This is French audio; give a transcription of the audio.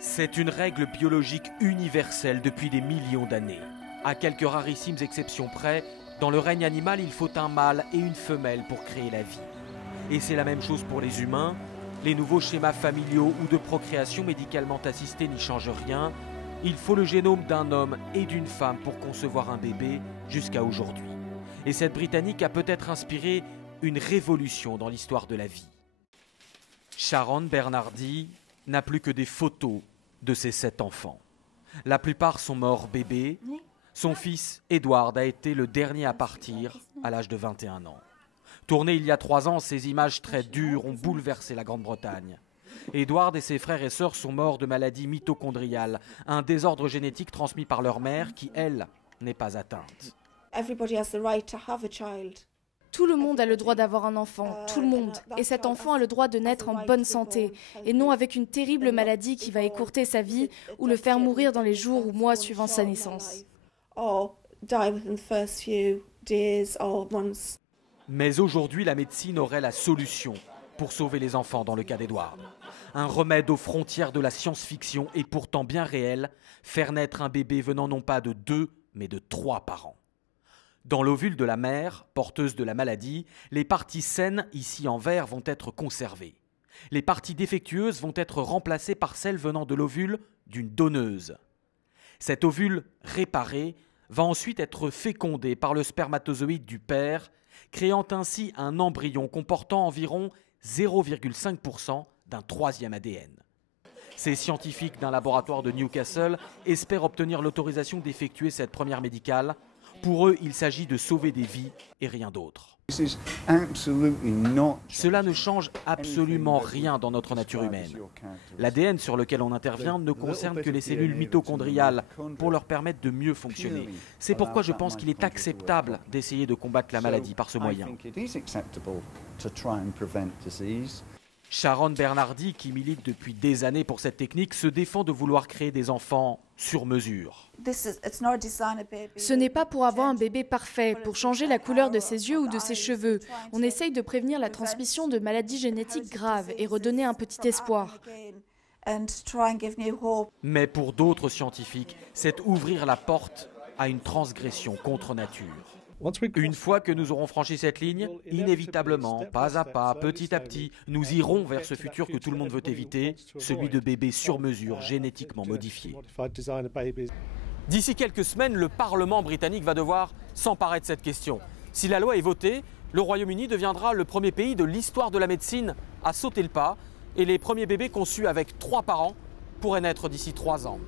C'est une règle biologique universelle depuis des millions d'années. À quelques rarissimes exceptions près, dans le règne animal, il faut un mâle et une femelle pour créer la vie. Et c'est la même chose pour les humains. Les nouveaux schémas familiaux ou de procréation médicalement assistée n'y changent rien. Il faut le génome d'un homme et d'une femme pour concevoir un bébé jusqu'à aujourd'hui. Et cette Britannique a peut-être inspiré une révolution dans l'histoire de la vie. Sharon Bernardi n'a plus que des photos de ses 7 enfants. La plupart sont morts bébés. Son fils, Edward, a été le dernier à partir à l'âge de 21 ans. Tournées il y a 3 ans, ces images très dures ont bouleversé la Grande-Bretagne. Edward et ses frères et sœurs sont morts de maladie mitochondriale, un désordre génétique transmis par leur mère qui, elle, n'est pas atteinte. Tout le monde a le droit d'avoir un enfant, tout le monde. Et cet enfant a le droit de naître en bonne santé, et non avec une terrible maladie qui va écourter sa vie ou le faire mourir dans les jours ou mois suivant sa naissance. Mais aujourd'hui, la médecine aurait la solution pour sauver les enfants dans le cas d'Edward. Un remède aux frontières de la science-fiction et pourtant bien réel, faire naître un bébé venant non pas de 2, mais de 3 parents. Dans l'ovule de la mère, porteuse de la maladie, les parties saines, ici en vert, vont être conservées. Les parties défectueuses vont être remplacées par celles venant de l'ovule d'une donneuse. Cet ovule réparé va ensuite être fécondé par le spermatozoïde du père, créant ainsi un embryon comportant environ 0,5% d'un 3e ADN. Ces scientifiques d'un laboratoire de Newcastle espèrent obtenir l'autorisation d'effectuer cette première médicale. Pour eux, il s'agit de sauver des vies et rien d'autre. Cela ne change absolument rien dans notre nature humaine. L'ADN sur lequel on intervient ne concerne que les cellules mitochondriales pour leur permettre de mieux fonctionner. C'est pourquoi je pense qu'il est acceptable d'essayer de combattre la maladie par ce moyen. Sharon Bernardi, qui milite depuis des années pour cette technique, se défend de vouloir créer des enfants sur mesure. Ce n'est pas pour avoir un bébé parfait, pour changer la couleur de ses yeux ou de ses cheveux. On essaye de prévenir la transmission de maladies génétiques graves et redonner un petit espoir. Mais pour d'autres scientifiques, c'est ouvrir la porte à une transgression contre nature. Une fois que nous aurons franchi cette ligne, inévitablement, pas à pas, petit à petit, nous irons vers ce futur que tout le monde veut éviter, celui de bébés sur mesure, génétiquement modifiés. D'ici quelques semaines, le Parlement britannique va devoir s'emparer de cette question. Si la loi est votée, le Royaume-Uni deviendra le premier pays de l'histoire de la médecine à sauter le pas, et les premiers bébés conçus avec 3 parents pourraient naître d'ici 3 ans.